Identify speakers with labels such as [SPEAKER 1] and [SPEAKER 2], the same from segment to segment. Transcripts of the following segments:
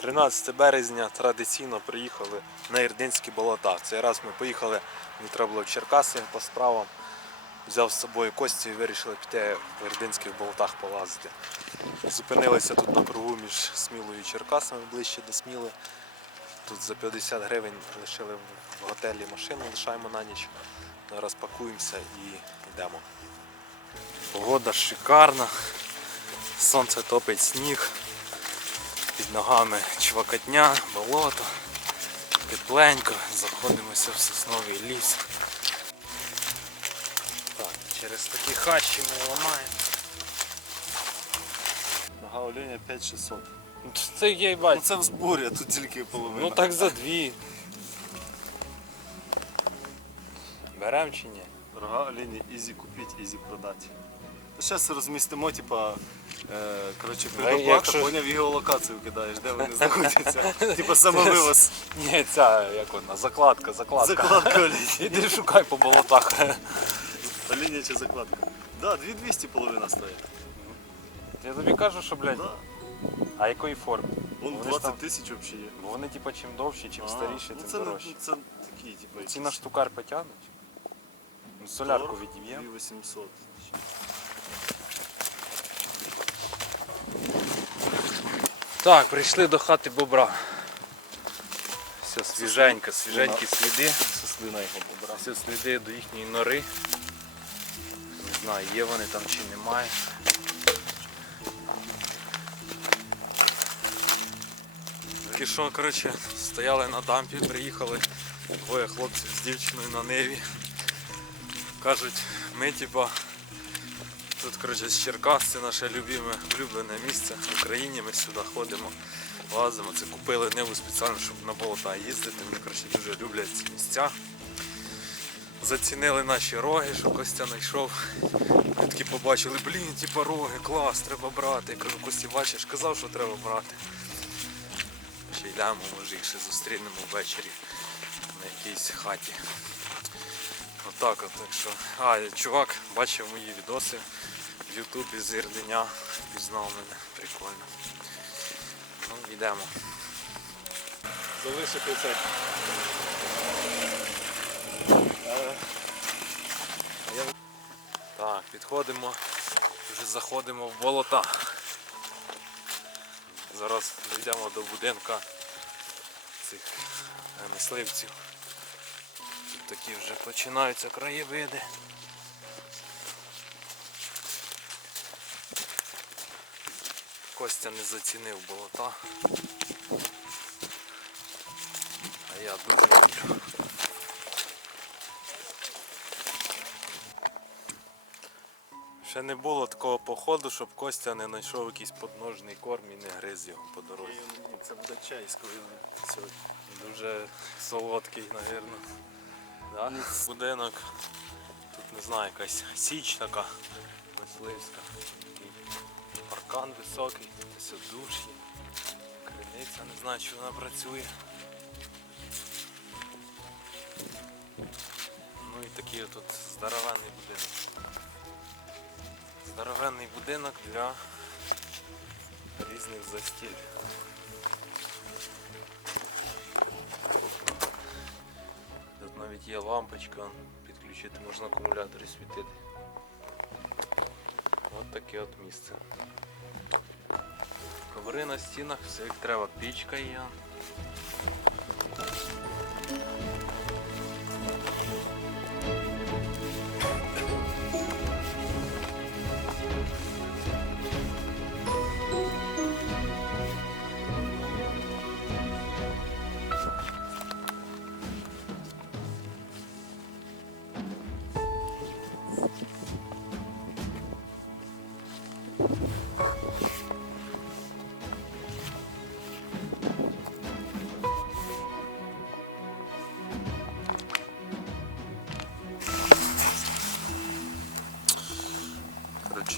[SPEAKER 1] 13 березня традиційно приїхали на Ірдинські болота. Цей раз ми поїхали, мені треба було в Черкаси по справам. Взяв з собою Костю і вирішили піти в Ірдинських болотах полазити. Зупинилися тут на кругу між Смілою і Черкасами ближче до Сміли. Тут за 50 гривень лишили в готелі машину, лишаємо на ніч. Зараз пакуємося і йдемо. Погода шикарна, сонце топить сніг, під ногами чвакотня, болото, тепленько, заходимося в сосновий ліс. Так, через такі хащі ми ламаємо.
[SPEAKER 2] Нога оленя 5600.
[SPEAKER 1] Це є
[SPEAKER 2] Ну
[SPEAKER 1] бать.
[SPEAKER 2] це в зборі, а тут тільки половина.
[SPEAKER 1] Ну так за дві. Берем чи ні?
[SPEAKER 2] Рога оленя ізі купити, ізі продати. Зараз розмістимо, типа, коротше,
[SPEAKER 1] Ну,
[SPEAKER 2] предоплата,
[SPEAKER 1] якщо-
[SPEAKER 2] поняв, геолокацію кидаєш, де вони знаходяться. Типа самовивоз.
[SPEAKER 1] Ні, ця як вона, закладка, закладка.
[SPEAKER 2] Закладка оленя.
[SPEAKER 1] Іди шукай по болотах.
[SPEAKER 2] Оленя чи закладка. Да, 2200 половина стоїть.
[SPEAKER 1] Я тобі кажу, що, блядь,
[SPEAKER 2] Да.
[SPEAKER 1] а якої форми?
[SPEAKER 2] Вон
[SPEAKER 1] Вони ж
[SPEAKER 2] 20
[SPEAKER 1] там-
[SPEAKER 2] тисяч взагалі є.
[SPEAKER 1] Бо вони типа чим довші, чим
[SPEAKER 2] А,
[SPEAKER 1] старіші,
[SPEAKER 2] ну,
[SPEAKER 1] тим
[SPEAKER 2] це,
[SPEAKER 1] дорожчі.
[SPEAKER 2] Це такі, типа,
[SPEAKER 1] Ці на штукар потягнуть. Ну, Солярку відіб'ємо.
[SPEAKER 2] 2800.
[SPEAKER 1] Так, прийшли до хати бобра. Все свіженько, свіженькі сліди.
[SPEAKER 2] Сослина його бобра.
[SPEAKER 1] Все сліди до їхньої нори. Не знаю, є вони там чи немає. Тільки що, коротше, стояли на дампі, приїхали двоє хлопців з дівчиною на Неві. Кажуть, ми типа тут коротше, з Черкас, це наше любиме, улюблене місце в Україні. Ми сюди ходимо, лазимо. Це купили Неву спеціально, щоб на болота їздити. Вони коротше, дуже люблять ці місця. Зацінили наші роги, що Костя знайшов. Ми такі побачили, блін, типа роги, клас, треба брати. Я кажу, Костя, бачиш, казав, що треба брати. Ще йдемо, може їх ще зустрінемо ввечері на якійсь хаті. Отак от, так що. А, чувак бачив мої відоси в Ютубі з Ірденя, пізнав мене, прикольно. Ну, йдемо.
[SPEAKER 2] Залишити це.
[SPEAKER 1] Так, підходимо, вже заходимо в болота. Зараз дійдемо до будинка цих мисливців. Такі вже починаються краєвиди. Костя не зацінив болота. А я дуже люблю. Ще не було такого походу, щоб Костя не знайшов якийсь подножний корм і не гриз його по дорозі.
[SPEAKER 2] Це буде чай з ковиною сьогодні.
[SPEAKER 1] Дуже солодкий, напевно. Да? Будинок. Тут не знаю, якась січ така мисливська. Паркан високий, все душ. Криниця, не знаю, чи вона працює. Ну і такий тут здоровенний будинок. Здоровенний будинок для різних застіль. Є лампочка, підключити, можна акумулятори світити. От таке от місце. Коври на стінах, все як треба, пічка є.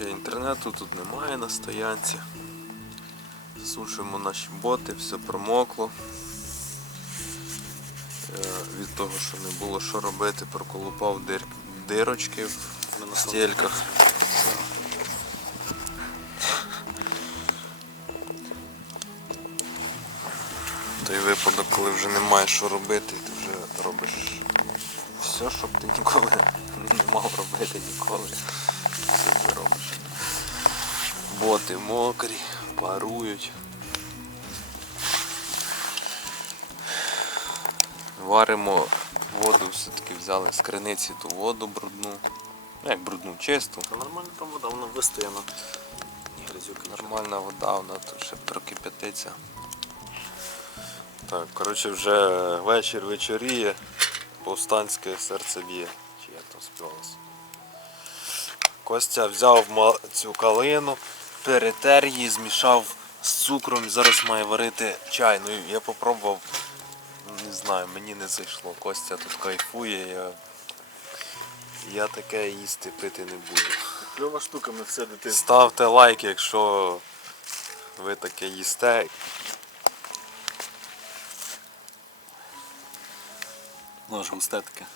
[SPEAKER 1] Коротше, інтернету тут немає на стоянці. Засушуємо наші боти, все промокло. Е, Від того, що не було що робити, проколупав дир... дирочки в стільках. той випадок, коли вже немає що робити, ти вже робиш все, щоб ти ніколи не мав робити ніколи. Боти мокрі, парують. Варимо воду, все-таки взяли з криниці ту воду брудну. Ну, як брудну, чисту.
[SPEAKER 2] Та нормально там вода, вона вистояна. Грязюки.
[SPEAKER 1] Нормальна вода, вона тут ще прокип'ятиться. Так, коротше, вже вечір вечоріє, повстанське серце б'є. Чи як там співалося. Костя взяв цю калину, перетер її, змішав з цукром і зараз має варити чай. Ну я попробував, не знаю, мені не зайшло. Костя тут кайфує, я, я таке їсти пити не буду.
[SPEAKER 2] Кльова штука, ми все дитинство.
[SPEAKER 1] Ставте лайк, якщо ви таке їсте.
[SPEAKER 2] Ж густе таке.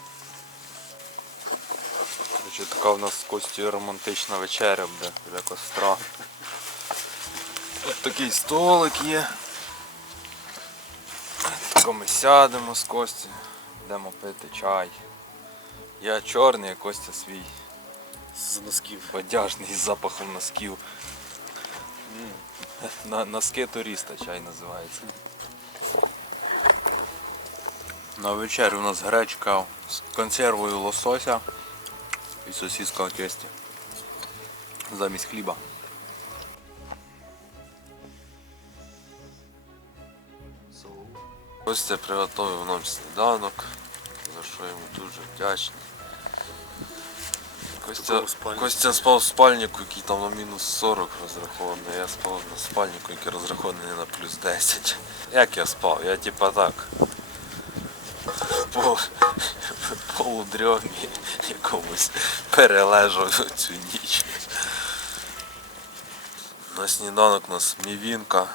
[SPEAKER 1] Коротше, така в нас з Костю романтична вечеря буде біля костра. Ось такий столик є. Тако ми сядемо з Костю, будемо пити чай. Я чорний, а Костя свій
[SPEAKER 2] З носків.
[SPEAKER 1] Подяжний з запахом носків. Носки туриста чай називається. На вечерю у нас гречка з консервою лосося і сосиска в тесті. Замість хліба. Костя приготував нам сніданок, за що йому дуже вдячний. Костя, Костя спав в спальнику, який там на мінус 40 розрахований, я спав на спальнику, який розрахований на плюс 10. Як я спав? Я типа так. По полудрьомі якомусь перележав цю ніч. На сніданок у нас мівінка,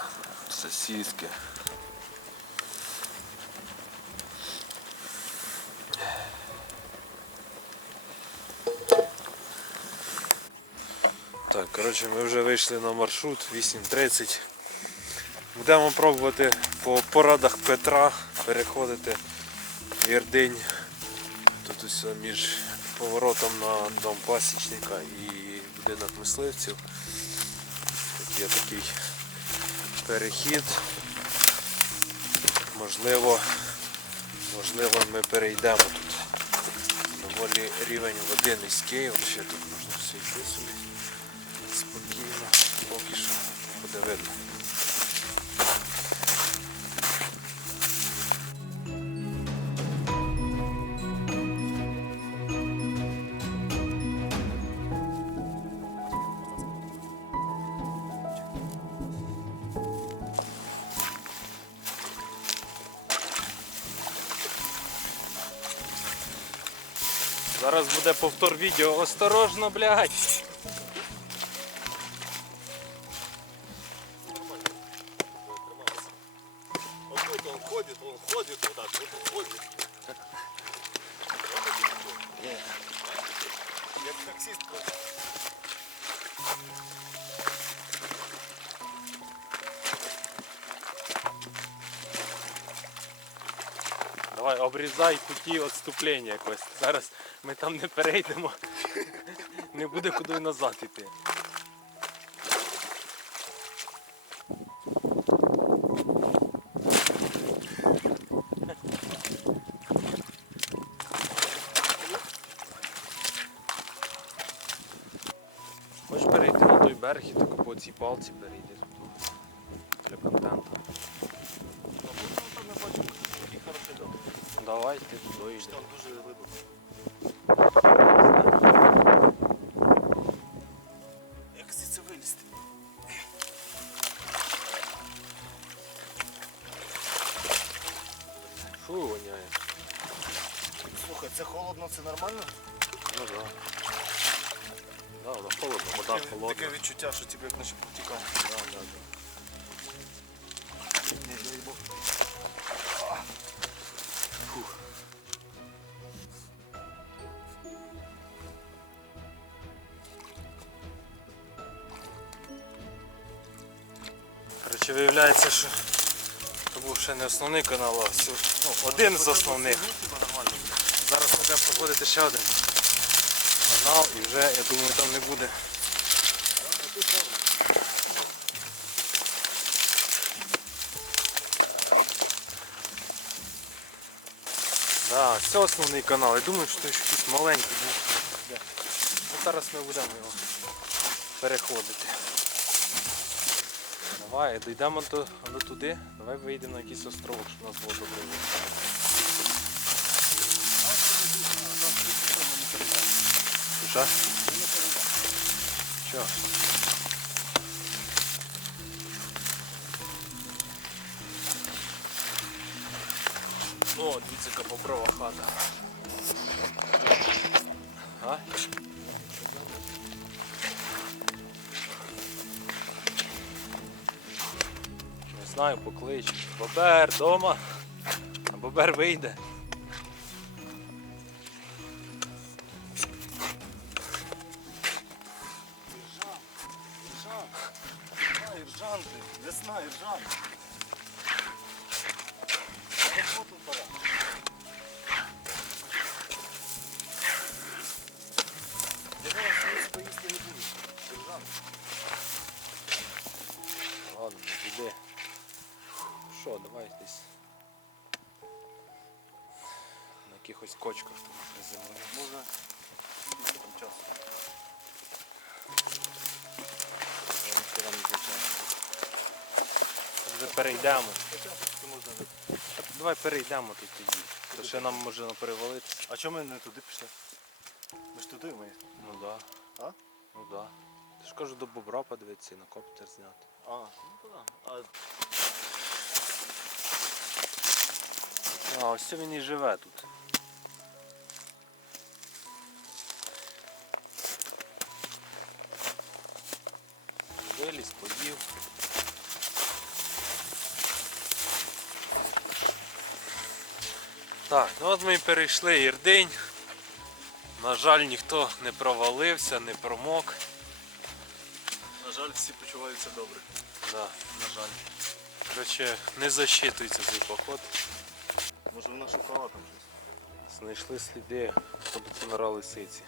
[SPEAKER 1] сосиски. Так, коротше, ми вже вийшли на маршрут 8.30. Будемо пробувати по порадах Петра переходити в Єрдинь. Тут ось між поворотом на дом пасічника і будинок мисливців. Тут є такий перехід. Можливо, можливо ми перейдемо тут. Доволі рівень води низький, взагалі тут можна все йти собі спокійно, поки що буде видно. Зараз буде повтор відео. Осторожно, блядь!
[SPEAKER 2] Он ходит, он ходит вот так, ходит.
[SPEAKER 1] Давай обрізай путі відступлення якось. Зараз ми там не перейдемо. Не буде куди назад іти. Хочеш перейти на той берег і тако по цій палці перейди тут. Для контенту.
[SPEAKER 2] Дом.
[SPEAKER 1] Давай ти туди йди.
[SPEAKER 2] Там дуже видно. Це холодно, це нормально?
[SPEAKER 1] Ну да. Да, воно холодно, вода
[SPEAKER 2] Таке-
[SPEAKER 1] холодна.
[SPEAKER 2] Таке відчуття, що тебе як наче протікає.
[SPEAKER 1] Да, да, да.
[SPEAKER 2] Не, дай Бог.
[SPEAKER 1] Коротше, виявляється, що Це був ще не основний канал, а всю- ну, один з основних. Зараз ми будемо ще один канал і вже, я думаю, там не буде. Да, це основний канал. Я думаю, що якийсь маленький був. Ну, зараз ми будемо його переходити. Давай, дійдемо до, до туди, давай вийдемо на якийсь островок, щоб нас було добре. Що? Що? О, дивіться, яка боброва хата. А? Не знаю, поклич. Бобер дома. А бобер вийде.
[SPEAKER 2] Весна, іржан. Роботу пора. Поїсти не буду. Іржан.
[SPEAKER 1] Ладно, іди. Що, давай десь. На якихось кочках там приземлимо.
[SPEAKER 2] Можна там часу?
[SPEAKER 1] Вже перейдемо. Давай перейдемо тут тоді. То ще нам може перевалитися.
[SPEAKER 2] А чому ми не туди пішли? Ми ж туди ми.
[SPEAKER 1] Ну да.
[SPEAKER 2] А?
[SPEAKER 1] Ну да. Ти ж кажу до бобра подивитися і на коптер зняти.
[SPEAKER 2] А, ну туди. А
[SPEAKER 1] А, ось це він і живе тут. Виліз, поїв. Так, ну от ми перейшли Ірдень. На жаль, ніхто не провалився, не промок.
[SPEAKER 2] на жаль, всі почуваються добре.
[SPEAKER 1] Да.
[SPEAKER 2] На жаль.
[SPEAKER 1] Коротше, не засчитується цей поход.
[SPEAKER 2] Може вона шукала там щось.
[SPEAKER 1] Знайшли сліди кондиціонера лисиці.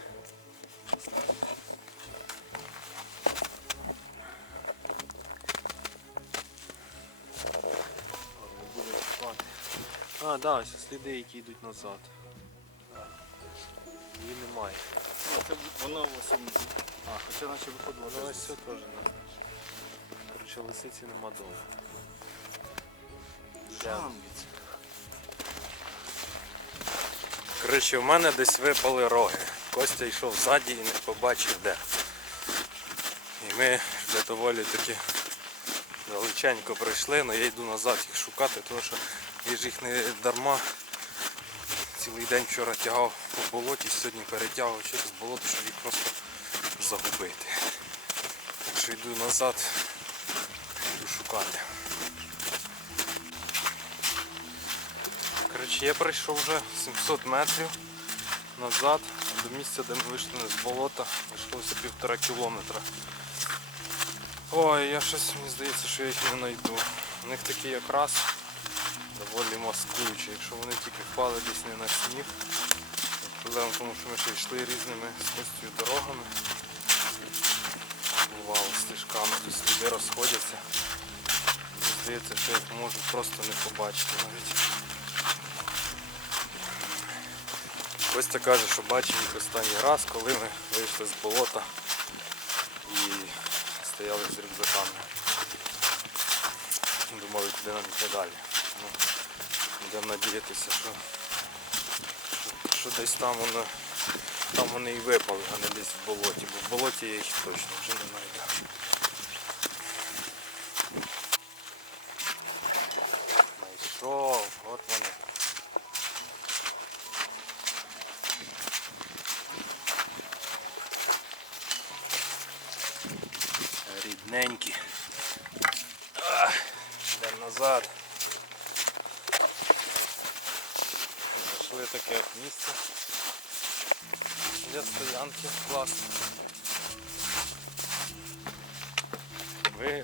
[SPEAKER 1] А, да, ось сліди, які йдуть назад. Да. Її немає.
[SPEAKER 2] Ну, це вона ось. А, хоча наче виходила.
[SPEAKER 1] Ну ось це теж не. Коротше, лисиці нема дома.
[SPEAKER 2] Жан.
[SPEAKER 1] Коротше, в мене десь випали роги. Костя йшов ззаді і не побачив де. І ми вже доволі таки далеченько пройшли, але я йду назад їх шукати, тому що я ж їх не дарма. Цілий день вчора тягав по болоті, сьогодні перетягував через болото, щоб їх просто загубити. Так що йду назад, йду шукати. Коротше, я пройшов вже 700 метрів назад до місця, де ми вийшли з болота, вийшлося півтора кілометра. Ой, я щось мені здається, що я їх не знайду. У них такий якраз доволі маскуючий. Якщо вони тільки впали десь не на сніг. Проблема в тому, що ми ще йшли різними з дорогами. Бувало стежками, тут сліди розходяться. Мені здається, що їх можу просто не побачити навіть. Костя каже, що бачив їх останній раз, коли ми вийшли з болота і стояли з рюкзаками. Думали, куди нам йти далі. Будемо надіятися, що, що, десь там воно, там вони і випали, а не десь в болоті, бо в болоті я їх точно вже не знайду. Знайшов, от вони. Рідненькі. Йдемо назад. таке місце для стоянки класно.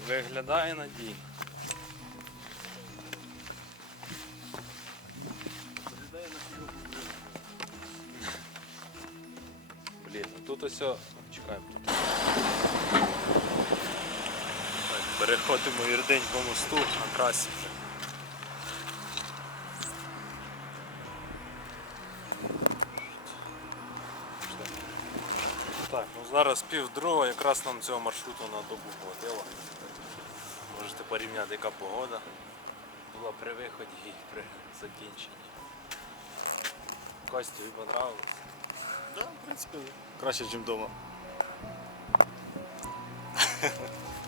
[SPEAKER 1] Виглядає надійно. Блін, ну тут ось чекаємо тут. Переходимо в Ірдень по мосту на трасі. Зараз пів другого, якраз нам цього маршруту на добу хватило. Можете порівняти, яка погода була при виході і при закінченні. Костю, тобі понравилось?
[SPEAKER 2] Да, в принципі, краще, ніж вдома.